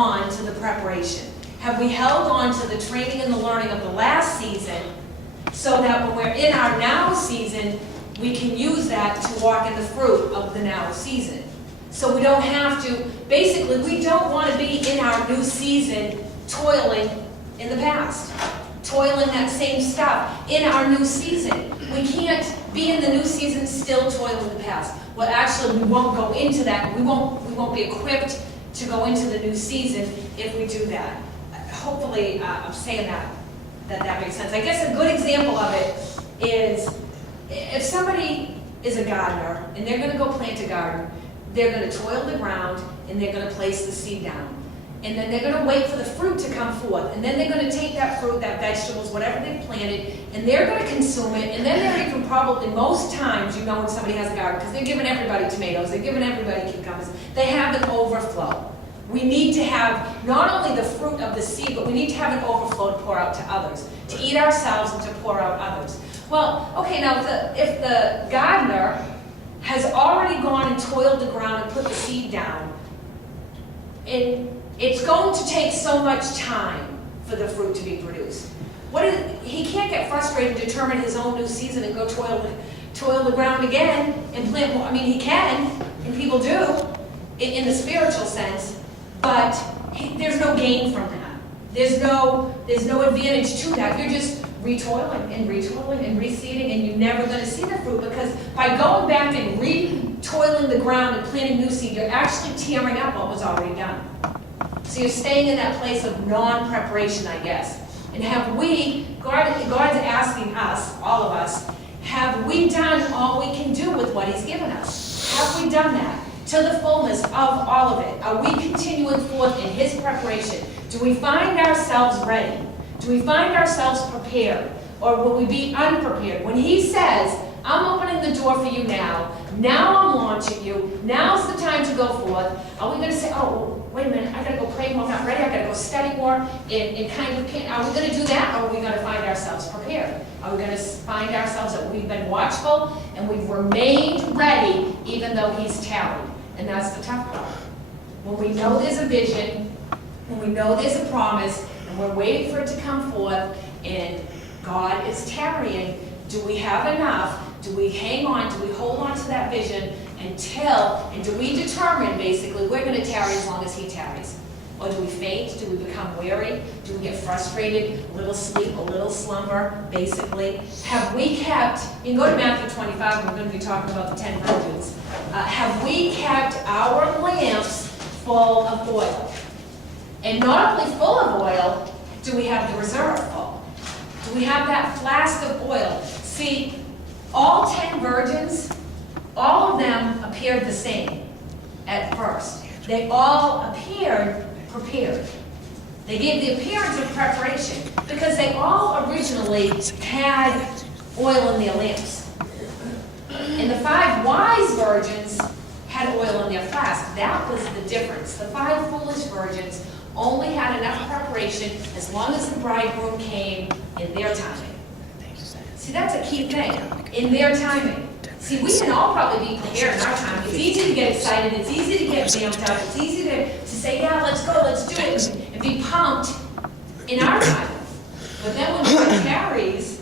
on to the preparation? Have we held on to the training and the learning of the last season so that when we're in our now season, we can use that to walk in the fruit of the now season? So we don't have to, basically, we don't want to be in our new season toiling in the past, toiling that same stuff in our new season. We can't be in the new season still toiling in the past. Well, actually, we won't go into that. We won't be equipped to go into the new season if we do that. Hopefully, I'm saying that makes sense. I guess a good example of it is if somebody is a gardener and they're going to go plant a garden, they're going to toil the ground and they're going to place the seed down. And then they're going to wait for the fruit to come forth. And then they're going to take that fruit, that vegetables, whatever they've planted, and they're going to consume it. And then they're even probably, most times, you know when somebody has a garden, because they're giving everybody tomatoes, they're giving everybody cucumbers. They have an overflow. We need to have not only the fruit of the seed, but we need to have an overflow to pour out to others, to eat ourselves and to pour out others. Well, okay, now if the gardener has already gone and toiled the ground and put the seed down, it's going to take so much time for the fruit to be produced. He can't get frustrated and determine his own new season and go toil the ground again and plant more. I mean, he can, and people do, in the spiritual sense, but there's no gain from that. There's no advantage to that. You're just retoiling and reseeding, and you're never going to see the fruit, because by going back and retoiling the ground and planting new seed, you're actually tearing up what was already done. So you're staying in that place of non-preparation, I guess. And have we, God's asking us, all of us, have we done all we can do with what He's given us? Have we done that to the fullness of all of it? Are we continuing forth in His preparation? Do we find ourselves ready? Do we find ourselves prepared? Or will we be unprepared? When He says, I'm opening the door for you now I'm launching you, now's the time to go forth, are we going to say, oh, wait a minute, I got to go pray more, I'm not ready, I got to go study more, and kind of repent? Are we going to do that, or are we going to find ourselves prepared? Are we going to find ourselves that we've been watchful and we've remained ready even though He's tarried? And that's the tough part. When we know there's a vision, when we know there's a promise, and we're waiting for it to come forth, and God is tarrying, do we have enough? Do we hang on? Do we hold on to that vision and do we determine, basically, we're going to tarry as long as He tarries? Or do we faint? Do we become weary? Do we get frustrated? A little sleep, a little slumber, basically. Have we kept, you can go to Matthew 25, we're going to be talking about the 10 virgins. Have we kept our lamps full of oil? And not only full of oil, do we have the reserve full? Do we have that flask of oil? See, all 10 virgins, all of them appeared the same at first. They all appeared prepared. They gave the appearance of preparation because they all originally had oil in their lamps. And the 5 wise virgins had oil in their flask. That was the difference. The 5 foolish virgins only had enough preparation as long as the bridegroom came in their timing. See, that's a key thing, in their timing. See, we can all probably be prepared in our time. It's easy to get excited, it's easy to get vamped up, it's easy to say, yeah, let's go, let's do it, and be pumped in our time. But then when God carries,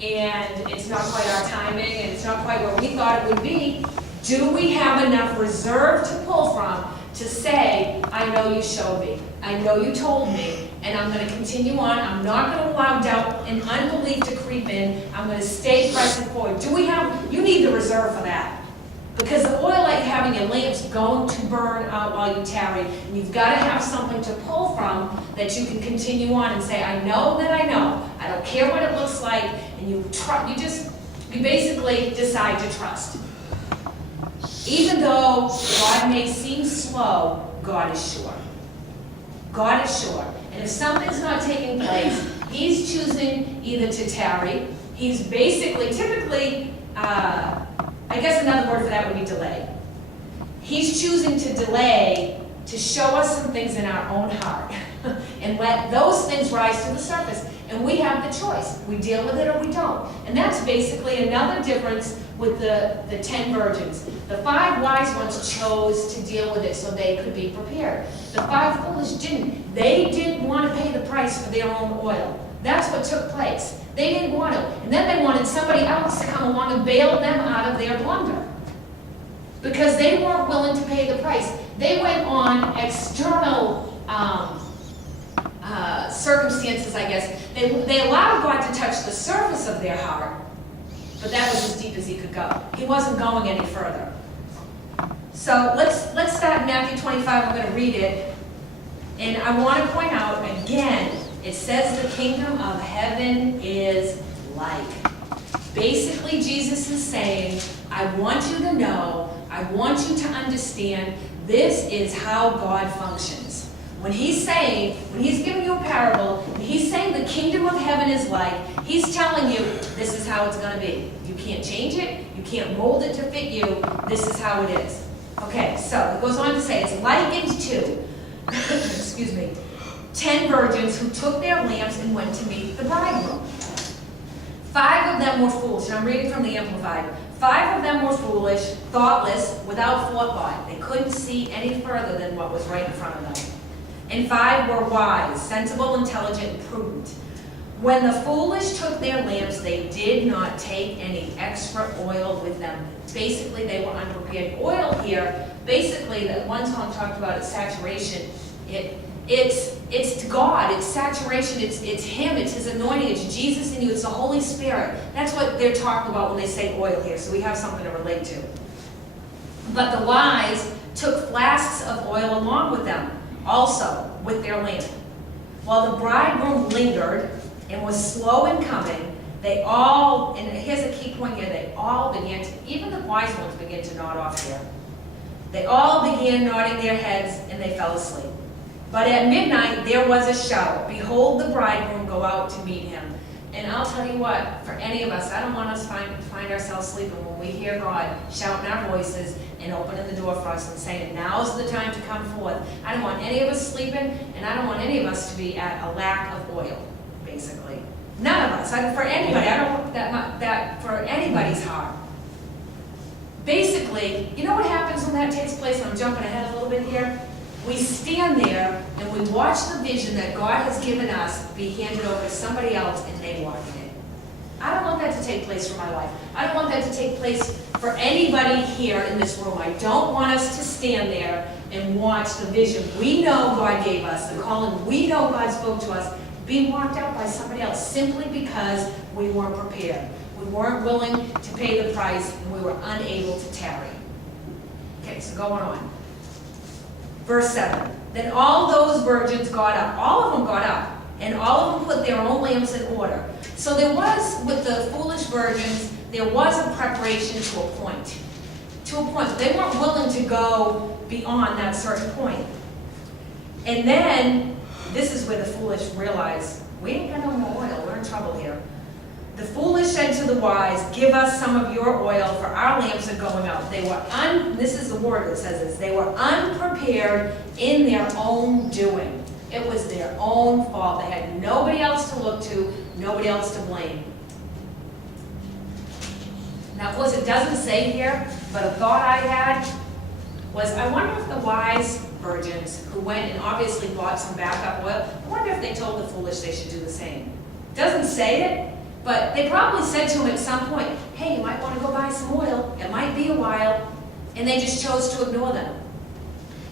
and it's not quite our timing, and it's not quite where we thought it would be, do we have enough reserve to pull from to say, I know you showed me, I know you told me, and I'm going to continue on. I'm not going to allow doubt and unbelief to creep in. I'm going to stay pressing forward. You need the reserve for that. Because the oil that you have in your lamp's going to burn out while you tarry. And you've got to have something to pull from that you can continue on and say, I know that I know. I don't care what it looks like. And you basically decide to trust. Even though God may seem slow, God is sure. God is sure. And if something's not taking place, He's choosing either to tarry. He's basically, typically, I guess another word for that would be delay. He's choosing to delay to show us some things in our own heart and let those things rise to the surface. And we have the choice. We deal with it or we don't. And that's basically another difference with the 10 virgins. The 5 wise ones chose to deal with it so they could be prepared. The 5 foolish didn't. They didn't want to pay the price for their own oil. That's what took place. They didn't want to. And then they wanted somebody else to come along and bail them out of their blunder. Because they weren't willing to pay the price. They went on external circumstances, I guess. They allowed God to touch the surface of their heart, but that was as deep as he could go. He wasn't going any further. So let's start in Matthew 25. I'm going to read it. And I want to point out again, it says the kingdom of heaven is like. Basically, Jesus is saying, I want you to know, I want you to understand, this is how God functions. When he's giving you a parable, when he's saying the kingdom of heaven is like, he's telling you, this is how it's going to be. You can't change it, you can't mold it to fit you, this is how it is. Okay, so it goes on to say, it's likened to, excuse me, 10 virgins who took their lamps and went to meet the bridegroom. 5 of them were foolish, and I'm reading from the Amplified. 5 of them were foolish, thoughtless, without forethought. They couldn't see any further than what was right in front of them. And 5 were wise, sensible, intelligent, and prudent. When the foolish took their lamps, they did not take any extra oil with them. Basically, they were unprepared. Oil here, basically, that one song talked about its saturation. It's God, it's saturation, it's Him, it's His anointing, it's Jesus in you, it's the Holy Spirit. That's what they're talking about when they say oil here, so we have something to relate to. But the wise took flasks of oil along with them, also with their lamp. While the bridegroom lingered and was slow in coming, they all, and here's a key point here, they all began to, even the wise ones began to nod off here. They all began nodding their heads and they fell asleep. But at midnight there was a shout, behold the bridegroom go out to meet him. And I'll tell you what, for any of us, I don't want us to find ourselves sleeping when we hear God shouting our voices and opening the door for us and saying, now's the time to come forth. I don't want any of us sleeping, and I don't want any of us to be at a lack of oil, basically. None of us. For anybody, I don't want that for anybody's heart. Basically, you know what happens when that takes place? I'm jumping ahead a little bit here. We stand there and we watch the vision that God has given us be handed over to somebody else and they walk in it. I don't want that to take place for my life. I don't want that to take place for anybody here in this room. I don't want us to stand there and watch the vision we know God gave us, the calling we know God spoke to us, being walked out by somebody else simply because we weren't prepared. We weren't willing to pay the price and we were unable to tarry. Okay, so going on. Verse 7, then all those virgins got up, all of them got up, and all of them put their own lamps in order. So there was, with the foolish virgins, there was a preparation to a point. To a point. They weren't willing to go beyond that certain point. And then, this is where the foolish realize, we ain't got no more oil, we're in trouble here. The foolish said to the wise, give us some of your oil, for our lamps are going out. They were this is the word that says this, they were unprepared in their own doing. It was their own fault. They had nobody else to look to, nobody else to blame. Now, of course, it doesn't say here, but a thought I had was, I wonder if the wise virgins who went and obviously bought some backup oil, I wonder if they told the foolish they should do the same. It doesn't say it, but they probably said to him at some point, hey, you might want to go buy some oil. It might be a while. And they just chose to ignore them.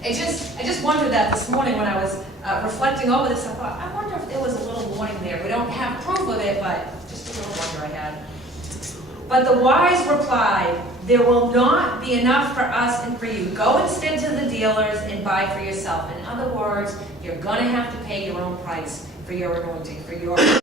I just wondered that this morning when I was reflecting over this. I thought, I wonder if there was a little warning there. We don't have proof of it, but just a little wonder I had. But the wise replied, there will not be enough for us and for you. Go instead to the dealers and buy for yourself. In other words, you're going to have to pay your own price for your anointing, for your